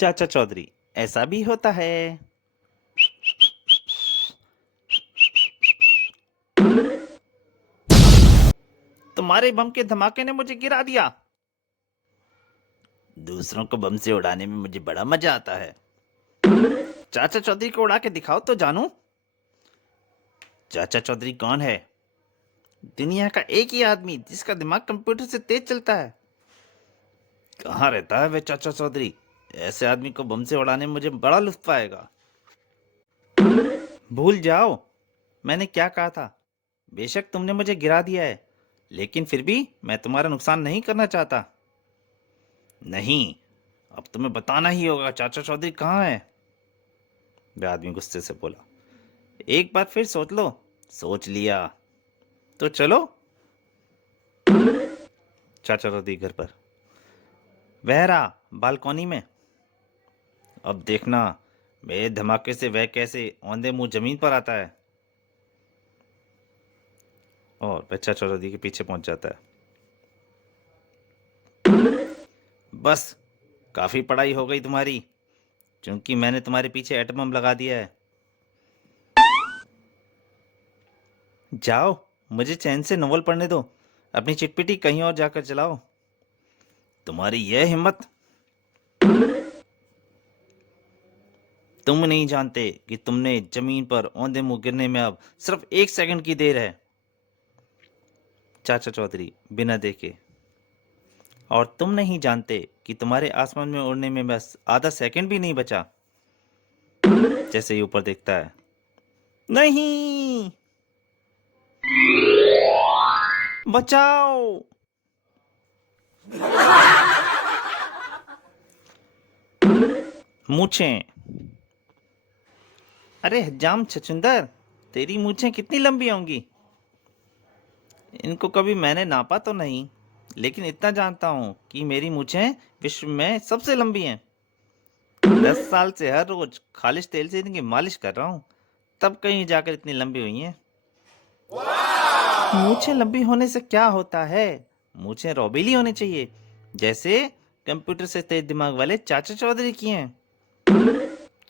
चाचा चौधरी, ऐसा भी होता है। तुम्हारे बम के धमाके ने मुझे गिरा दिया। दूसरों को बम से उड़ाने में मुझे बड़ा मजा आता है। चाचा चौधरी को उड़ा के दिखाओ तो जानू। चाचा चौधरी कौन है? दुनिया का एक ही आदमी जिसका दिमाग कंप्यूटर से तेज चलता है। कहाँ रहता है वे चाचा चौधरी? ऐसे आदमी को बम से उड़ाने में मुझे बड़ा लुत्फ आएगा। भूल जाओ मैंने क्या कहा था। बेशक तुमने मुझे गिरा दिया है, लेकिन फिर भी मैं तुम्हारा नुकसान नहीं करना चाहता। नहीं, अब तुम्हें बताना ही होगा चाचा चौधरी कहाँ है। वह आदमी गुस्से से बोला। एक बार फिर सोच लो। सोच लिया तो चलो। चाचा चौधरी घर पर। वह रहा बालकनी में। अब देखना मेरे धमाके से वह कैसे औंधे मुंह जमीन पर आता है। और वह चाचा चौधरी के पीछे पहुंच जाता है। बस काफी पढ़ाई हो गई तुम्हारी, क्योंकि मैंने तुम्हारे पीछे एटम बम लगा दिया है। जाओ, मुझे चैन से नॉवल पढ़ने दो। अपनी चिटपिटी कहीं और जाकर चलाओ। तुम्हारी यह हिम्मत। तुम नहीं जानते कि तुमने जमीन पर औंधे मुंह गिरने में अब सिर्फ 1 सेकंड की देर है। चाचा चौधरी बिना देखे। और तुम नहीं जानते कि तुम्हारे आसमान में उड़ने में बस आधा सेकंड भी नहीं बचा। जैसे ही ऊपर देखता है। नहीं, बचाओ। मूछें। अरे हजाम छछुंदर, तेरी मूछें कितनी लंबी होंगी? इनको कभी मैंने नापा तो नहीं, लेकिन इतना जानता हूँ कि मेरी मूछें विश्व में सबसे लंबी हैं। 10 साल से हर रोज खालिश तेल से इनकी मालिश कर रहा हूँ, तब कहीं जाकर इतनी लंबी हुई हैं। मूछें लंबी होने से क्या होता है? मूछें रौबीली होनी चाहिए, जैसे कंप्यूटर से तेज दिमाग वाले चाचा चौधरी की हैं।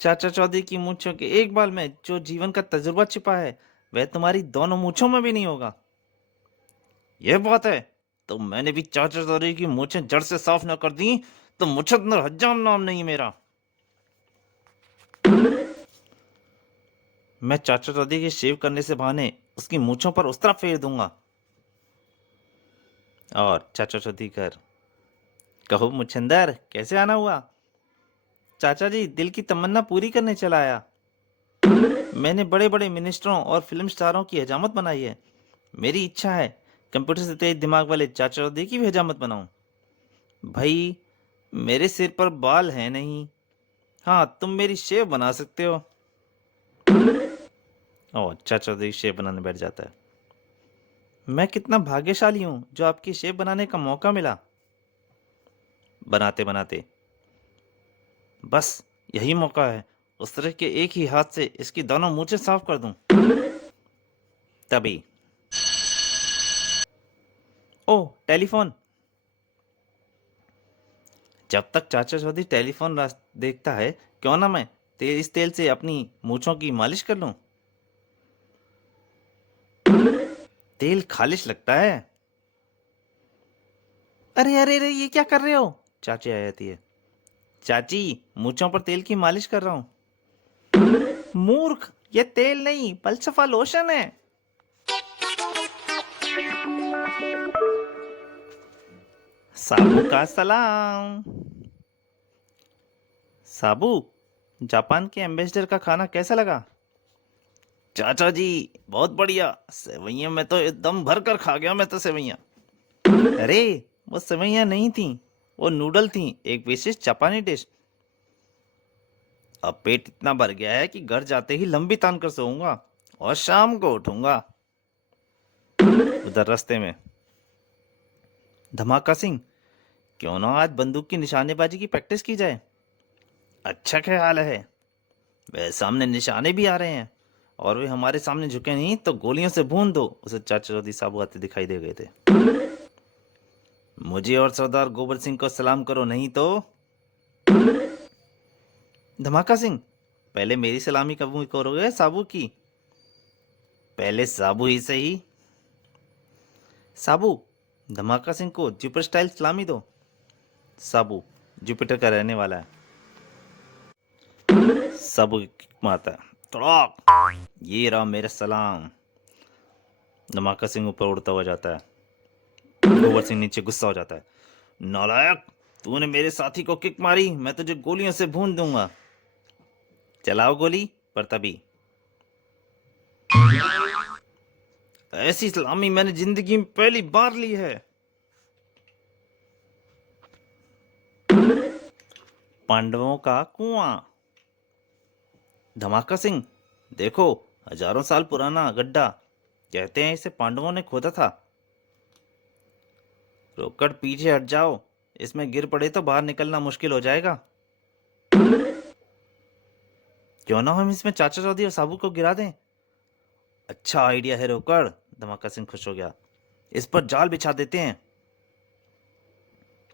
चाचा चौधरी की मूंछों के एक बाल में जो जीवन का तजुर्बा छिपा है, वह तुम्हारी दोनों मूंछों में भी नहीं होगा। यह बात है तो मैंने भी चाचा चौधरी की मूंछें जड़ से साफ न कर दी तो मुछद्दर हज्जाम नाम नहीं मेरा। मैं चाचा चौधरी के शेव करने से बहाने उसकी मूंछों पर उस तरह फेर दूंगा। और चाचा चौधरी कर। कहो मुछंदर, कैसे आना हुआ? चाचा जी, दिल की तमन्ना पूरी करने चला आया। मैंने बड़े बड़े मिनिस्टरों और फिल्म स्टारों की हजामत बनाई है। मेरी इच्छा है कंप्यूटर से तेज दिमाग वाले चाचा चौधरी की भी हजामत बनाऊं। भाई, मेरे सिर पर बाल है नहीं। हाँ, तुम मेरी शेव बना सकते हो। और चाचा चौधरी शेव बनाने बैठ जाता है। मैं कितना भाग्यशाली हूं जो आपकी शेव बनाने का मौका मिला। बनाते बनाते। बस यही मौका है, उस तरह के एक ही हाथ से इसकी दोनों मूंछें साफ कर दूं। तभी। ओह, टेलीफोन। जब तक चाचा चौधरी टेलीफोन देखता है, क्यों ना मैं इस तेल से अपनी मूंछों की मालिश कर लूं। तेल खालिश लगता है। अरे अरे अरे, ये क्या कर रहे हो? चाची आ जाती है। चाची, मूंछों पर तेल की मालिश कर रहा हूं। मूर्ख, ये तेल नहीं फलसफा लोशन है। साबू का सलाम। साबू, जापान के एम्बेसडर का खाना कैसा लगा? चाचा जी, बहुत बढ़िया। सेवइयां मैं तो एकदम भर कर खा गया मैं तो सेवइयां। अरे, वो सेवइयां नहीं थी, वो नूडल थी, एक विशिष्ट जापानी डिश। अब पेट इतना भर गया है कि घर जाते ही लंबी तान कर सोऊंगा और शाम को उठूंगा। उधर रास्ते में। धमाका सिंह, क्यों ना आज बंदूक की निशानेबाजी की प्रैक्टिस की जाए? अच्छा ख्याल है। वे सामने निशाने भी आ रहे हैं, और वे हमारे सामने झुके नहीं तो गोलियों से भून दो। उसे चाचा चौधरी साहब आते दिखाई दे गए थे। मुझे और सरदार गोबर सिंह को सलाम करो, नहीं तो। धमाका सिंह, पहले मेरी सलामी कबूल करोगे साबू की? पहले साबू ही सही। साबू, धमाका सिंह को जुपिटर स्टाइल सलामी दो। साबू, जुपिटर का रहने वाला है। साबू की किक मारता है, तड़ाक। ये रहा मेरा सलाम। धमाका सिंह ऊपर उड़ता हुआ जाता है। गोबर सिंह नीचे गुस्सा हो जाता है। नालायक, तूने मेरे साथी को किक मारी, मैं तुझे गोलियों से भून दूंगा। चलाओ गोली, पर तभी ऐसी सलामी मैंने जिंदगी में पहली बार ली है। पांडवों का कुआं। धमाका सिंह, देखो, हजारों साल पुराना गड्ढा, कहते हैं इसे पांडवों ने खोदा था। रोकड़, पीछे हट जाओ, इसमें गिर पड़े तो बाहर निकलना मुश्किल हो जाएगा। क्यों ना हम इसमें चाचा चौधरी और साबू को गिरा दें? अच्छा आइडिया है रोकड़। धमाका सिंह खुश हो गया। इस पर जाल बिछा देते हैं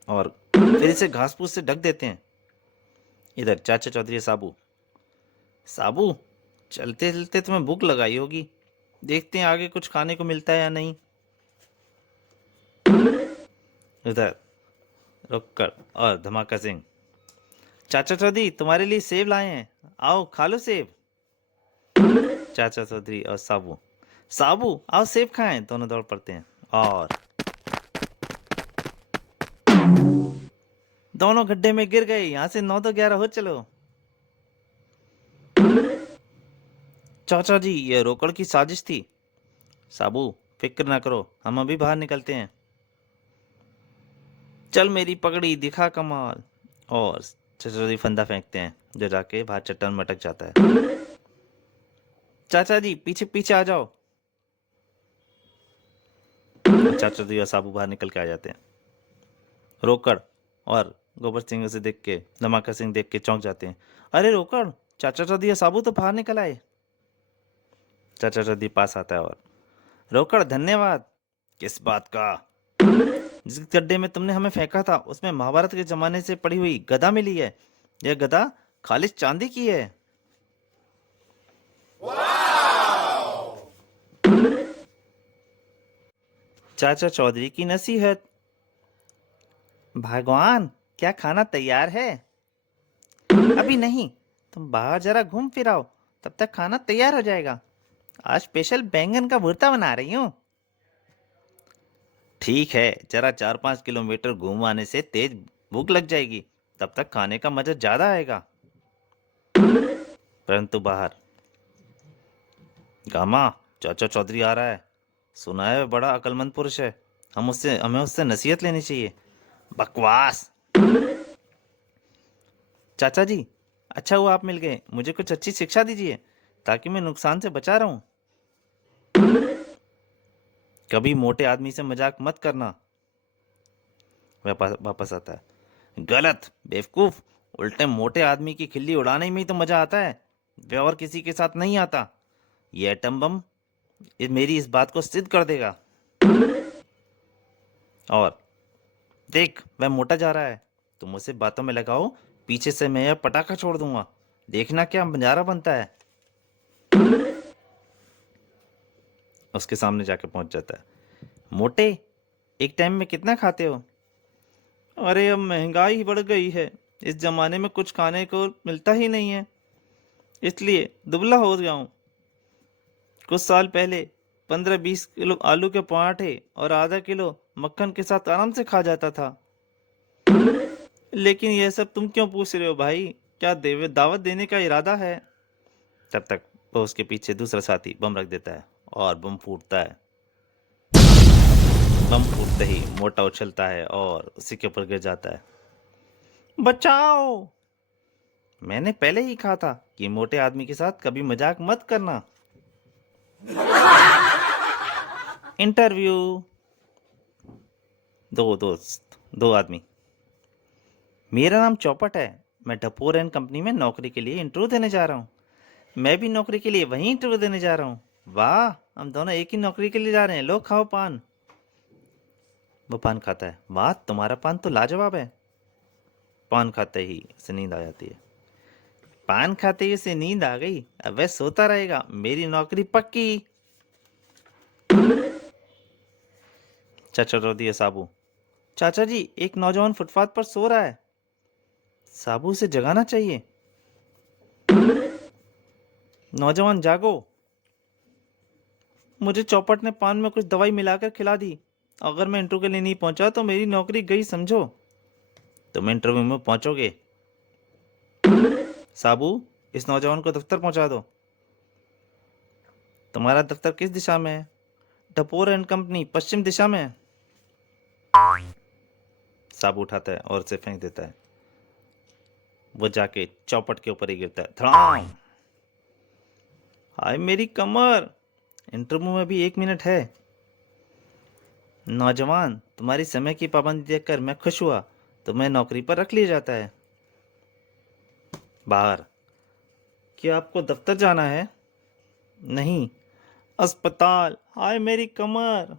और फिर इसे घास फूस से ढक देते हैं। इधर चाचा चौधरी साबू। साबू, चलते चलते तुम्हें भूख लगाई होगी, देखते हैं आगे कुछ खाने को मिलता है या नहीं। उधर रोकड़ और धमाका सिंह। चाचा चौधरी, तुम्हारे लिए सेब लाए हैं, आओ खा लो सेब। चाचा चौधरी और साबू। साबू, आओ सेब खाएं। दोनों दौड़ पड़ते हैं और दोनों गड्ढे में गिर गए। यहां से 9 तो 11 हो। चलो चाचा जी, ये रोकड़ की साजिश थी। साबू, फिक्र ना करो, हम अभी बाहर निकलते हैं। चल मेरी पगड़ी, दिखा कमाल। और चाचा चौधरी फंदा फेंकते हैं, जो जाके बाहर चट्टान में अटक जाता है। चाचा जी, पीछे पीछे आ जाओ। चाचा चौधरी और साबू बाहर निकल के आ जाते हैं। रोकड़ और गोबर सिंह उसे देख के, धमाका सिंह देख के चौंक जाते हैं। अरे रोकड़, चाचा चौधरी और साबू तो बाहर निकल आए। चाचा चौधरी पास आता है और, रोकड़ धन्यवाद। किस बात का? जिस गड्ढे में तुमने हमें फेंका था, उसमें महाभारत के जमाने से पड़ी हुई गदा मिली है। यह गदा खालिश चांदी की है। चाचा चौधरी की नसीहत। भगवान, क्या खाना तैयार है? अभी नहीं, तुम बाहर जरा घूम फिर आओ, तब तक खाना तैयार हो जाएगा। आज स्पेशल बैंगन का भुर्ता बना रही हूँ। ठीक है, जरा 4-5 किलोमीटर घूम आने से तेज भूख लग जाएगी, तब तक खाने का मजा ज्यादा आएगा। परंतु बाहर, गामा, चाचा चौधरी आ रहा है। सुना है वह बड़ा अक्लमंद पुरुष है, हमें उससे नसीहत लेनी चाहिए। बकवास। चाचा जी, अच्छा हुआ आप मिल गए, मुझे कुछ अच्छी शिक्षा दीजिए ताकि मैं नुकसान से बचा रहूं। कभी मोटे आदमी से मजाक मत करना। वापस आता है। गलत, बेवकूफ, उल्टे मोटे आदमी की खिल्ली उड़ाने में ही तो मजा आता है, वे और किसी के साथ नहीं आता। ये एटम बम मेरी इस बात को सिद्ध कर देगा। और देख, वह मोटा जा रहा है, तुम उसे बातों में लगाओ, पीछे से मैं यह पटाखा छोड़ दूंगा, देखना क्या बंजारा बनता है। उसके सामने जाके पहुंच जाता है। मोटे, एक टाइम में कितना खाते हो? अरे अब महंगाई बढ़ गई है, इस जमाने में कुछ खाने को मिलता ही नहीं है, इसलिए दुबला हो गया हूँ। कुछ साल पहले 15-20 किलो आलू के पराठे और आधा किलो मक्खन के साथ आराम से खा जाता था। लेकिन यह सब तुम क्यों पूछ रहे हो भाई? क्या देवे दावत देने का इरादा है? तब तक वो उसके पीछे दूसरा साथी बम रख देता है और बम फूटता है। बम फूटते ही मोटा उछलता है और उसी के ऊपर गिर जाता है। बचाओ! मैंने पहले ही कहा था कि मोटे आदमी के साथ कभी मजाक मत करना। इंटरव्यू। दो आदमी। मेरा नाम चौपट है, मैं टपोर एंड कंपनी में नौकरी के लिए इंटरव्यू देने जा रहा हूँ। मैं भी नौकरी के लिए वहीं इंटरव्यू देने जा रहा हूँ। वाह, हम दोनों एक ही नौकरी के लिए जा रहे हैं, लो खाओ पान। वो पान खाता है। वाह, तुम्हारा पान तो लाजवाब है। पान खाते ही उसे नींद आ जाती है। पान खाते ही उसे नींद आ गई। अब वह सोता रहेगा, मेरी नौकरी पक्की। चाचा रो दिया साबू। चाचा जी, एक नौजवान फुटपाथ पर सो रहा है। साबू उसे जगाना चाहिए। नौजवान जागो। मुझे चौपट ने पान में कुछ दवाई मिलाकर खिला दी। अगर मैं इंटरव्यू के लिए नहीं पहुंचा तो मेरी नौकरी गई समझो। तुम इंटरव्यू में पहुंचोगे। साबू, इस नौजवान को दफ्तर पहुंचा दो। तुम्हारा दफ्तर किस दिशा में है? टपोर एंड कंपनी, पश्चिम दिशा में है। साबू उठाता है और उसे फेंक देता है। वो जाके चौपट के ऊपर ही गिरता है, धड़ाम। हाय मेरी कमर। इंटरव्यू में भी 1 मिनट है। नौजवान, तुम्हारी समय की पाबंदी देखकर मैं खुश हुआ। तुम्हें नौकरी पर रख लिया जाता है। बाहर। क्या आपको दफ्तर जाना है? नहीं, अस्पताल। हाय मेरी कमर।